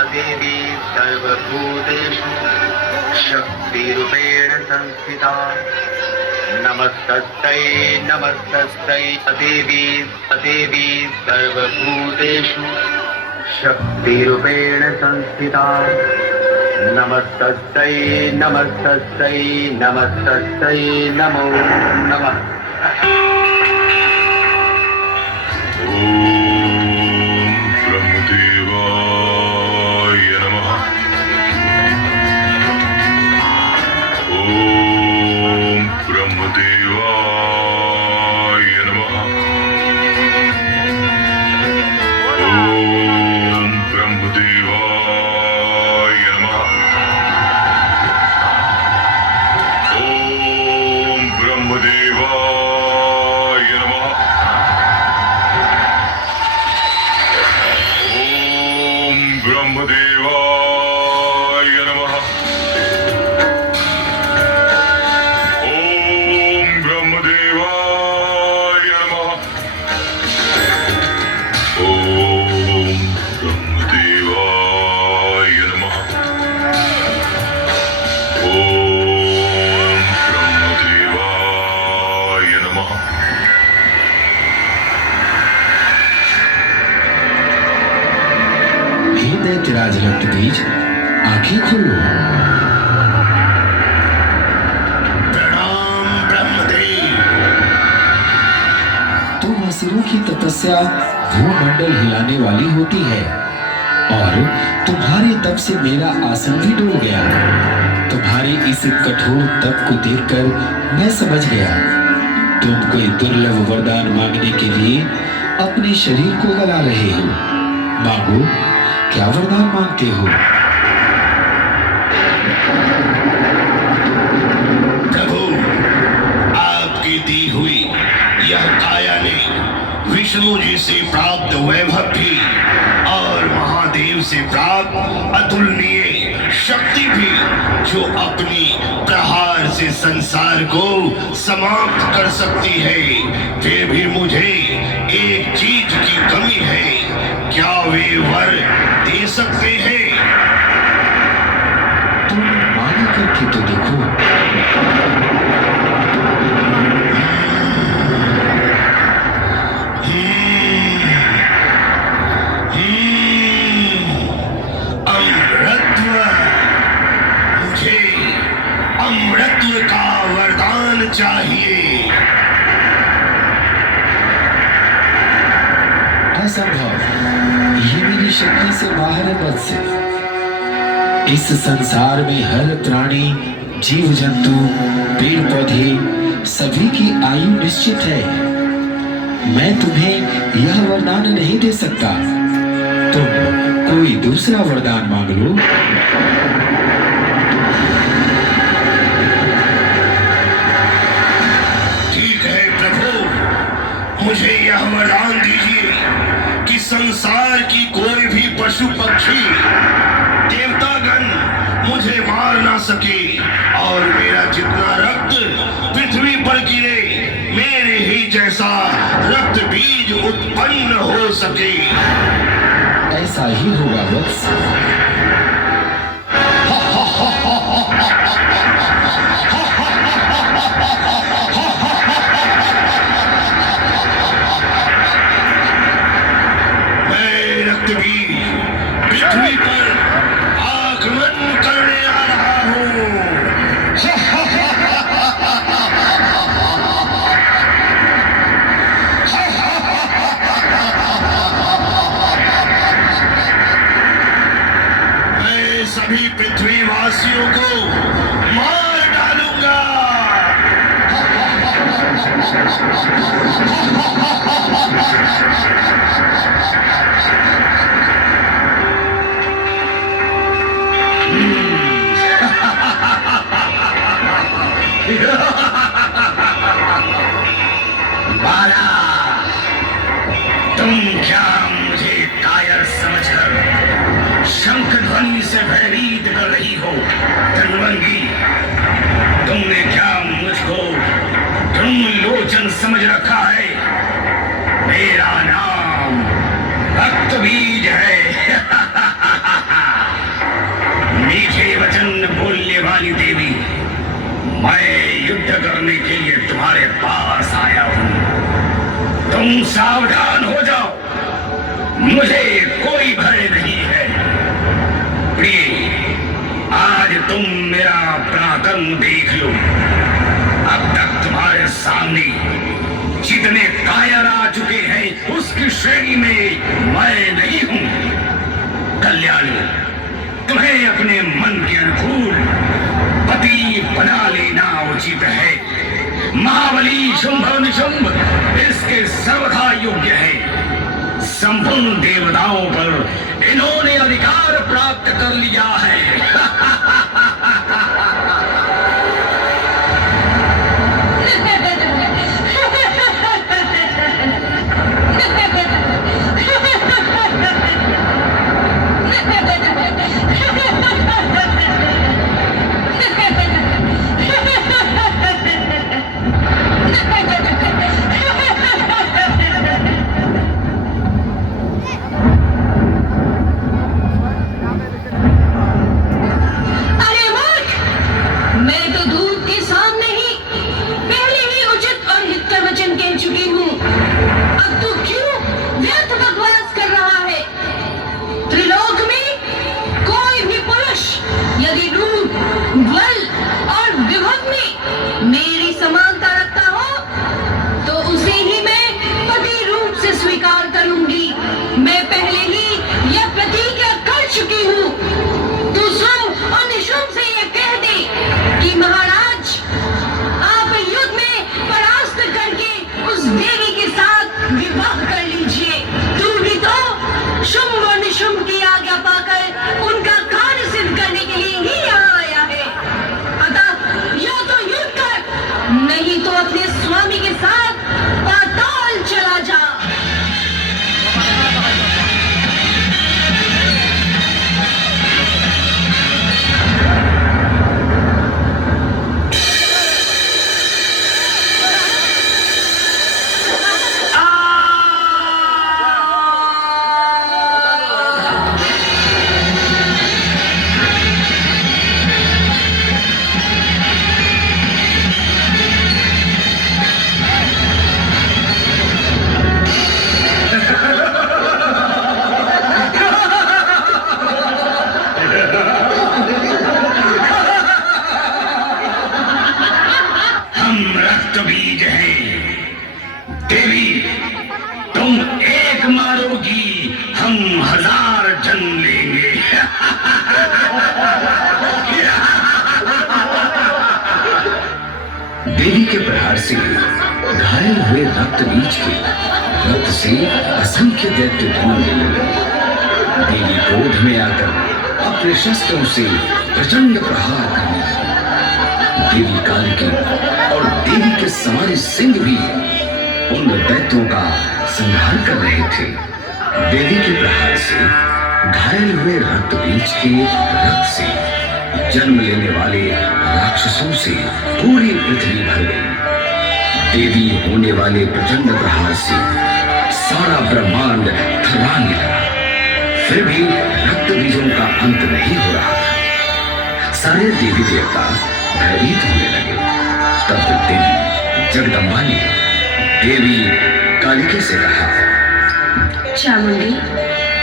देवी सर्वभूतेषु शक्तिरूपेण संस्थिता। नमस्तस्यै नमस्तस्यै देवी सर्वभूतेषु शक्तिरूपेण संस्थिता। नमस्तस्यै नमस्तस्यै नमस्तस्यै नमो नमः। बीज आंखें खोलो। प्रणाम ब्रह्मदेव। तुम असुरों की तपस्या भूमंडल हिलाने वाली होती है और तुम्हारे तप से मेरा आसन भी डोल गया। तुम्हारे इस कठोर तप को देखकर मैं समझ गया तुम कोई दुर्लभ वरदान मांगने के लिए अपने शरीर को गला रहे हो। मांगो, क्या वरदान मांगते हो? प्रभु, आपकी दी हुई यह काया ने विष्णु जी से प्राप्त वैभव भी और महादेव से प्राप्त अतुलनीय शक्ति भी, जो अपनी प्रहार से संसार को समाप्त कर सकती है, फिर भी मुझे एक चीज की कमी है। क्या वे वर दे सकते हैं? तुम मांग करके तो देखो। अमृतत्व, मुझे अमृतत्व का वरदान चाहिए। असंभव, ये मेरी शक्ति से बाहर है वत्स। इस संसार में हर प्राणी, जीव जंतु, पेड़ पौधे सभी की आयु निश्चित है। मैं तुम्हें यह वरदान नहीं दे सकता। तुम कोई दूसरा वरदान मांग लो। ठीक है प्रभु, मुझे यह वरदान दीजिए कि संसार की कोई भी पशु पक्षी देवतागण मुझे मार ना सके और मेरा जितना रक्त पृथ्वी पर गिरे, मेरे ही जैसा रक्त बीज उत्पन्न हो सके। ऐसा ही होगा वत्स। मैं रक्त बीज पृथ्वी पर आगमन करने आ रहा हूँ। मैं सभी पृथ्वीवासियों को मार डालूंगा। बाला, तुम क्या मुझे कायर समझकर शंख ध्वनि से भयभीत कर रही हो? धनवंगी, तुमने क्या मुझको तुम लोचन समझ रखा है? मेरा नाम रक्त बीज है। तुम सावधान हो जाओ, मुझे कोई भय नहीं है। प्रिय, आज तुम मेरा पराक्रम देख लो। अब तक तुम्हारे सामने जितने कायर आ चुके हैं उसकी श्रेणी में मैं नहीं हूं। कल्याणी, तुम्हें अपने मन के अनुकूल पति बना लेना उचित है। महाबली शुंभ निशुंभ इसके सर्वथा योग्य है। संपूर्ण देवताओं पर इन्होंने अधिकार प्राप्त कर लिया है। देवी के प्रहार से घायल हुए रक्त बीज के रक्त से असंख्य दैत्य ढूंढ लगे। देवी क्रोध में आकर अपने शस्त्रों से प्रचंड प्रहार करने लगी। देवी कालिकी और देवी के सवारी सिंह भी उन दैत्यों का संहार कर रहे थे। देवी के प्रहार से घायल हुए रक्त बीज के रक्त से जन्म लेने वाले राक्षसों से पूरी पृथ्वी भर गई। देवी होने वाले प्रचंड प्रहार से सारा ब्रह्मांड थर्राने लगा। फिर भी रक्त बीजों का अंत नहीं हो रहा था। सारे देवी देवता भयभीत होने लगे। तब देवी जगदम्बा ने देवी कालिकी से कहा, चामुंडी,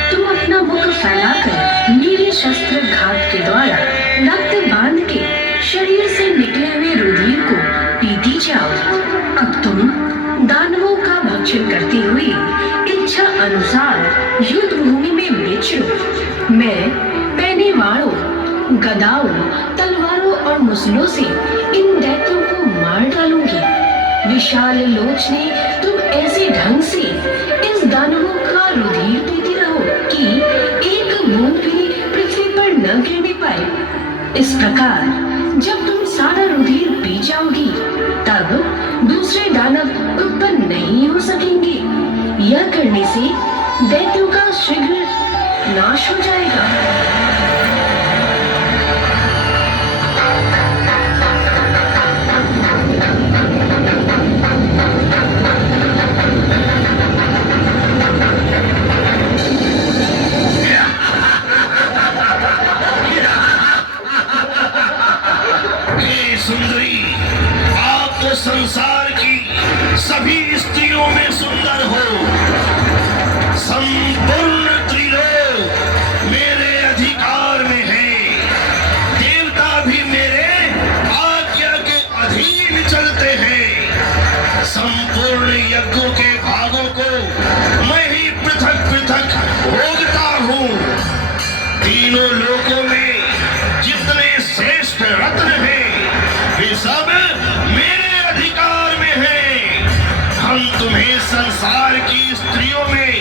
तुम अपना मुख फैलाकर मेरे शस्त्र घात के द्वारा रक्त बांध के शरीर से निकले हुए रुधिर को पीती जाओ। अब तुम दानवों का भक्षण करते हुए इच्छा अनुसार युद्ध भूमि में विचरो। मैं पैने वालों, गदाओं, तलवारों और मुसलों से इन दैत्यों को मार डालूंगी। विशाल लोचने, तुम ऐसे ढंग से इस दानवों का रुधिर पीती रहो कि एक बूंद भी पृथ्वी पर न गिरने पाए। इस प्रकार जब तुम सारा रुधिर पी जाओगी, तब दूसरे दानव उत्पन्न नहीं हो सकेंगे। यह करने से दैत्यों का शीघ्र नाश हो जाएगा। सुंदरी, आप तो संसार की सभी स्त्रियों में सुंदर हो। तीनों लोकों में जितने श्रेष्ठ रत्न हैं वे सब मेरे अधिकार में हैं। हम तुम्हें संसार की स्त्रियों में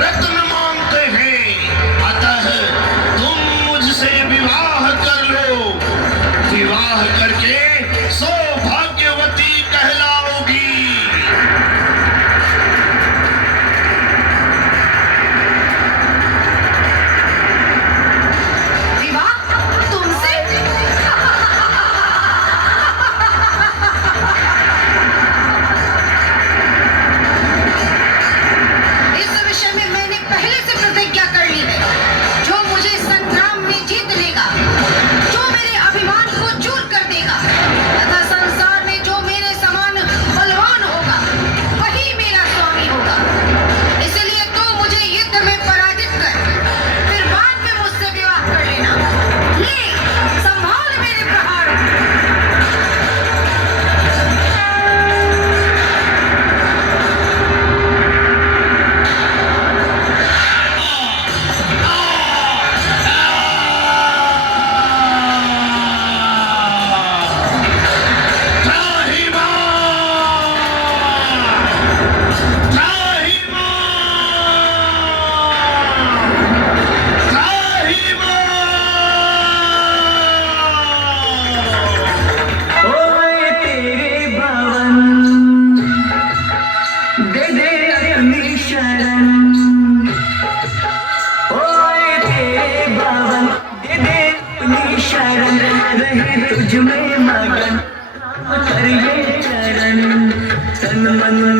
रत्न मानते हैं, अतः तुम मुझसे विवाह कर लो। विवाह करके सौभाग्यवती कहलाओगी। तुझमें मगन कर ये चरण तन मन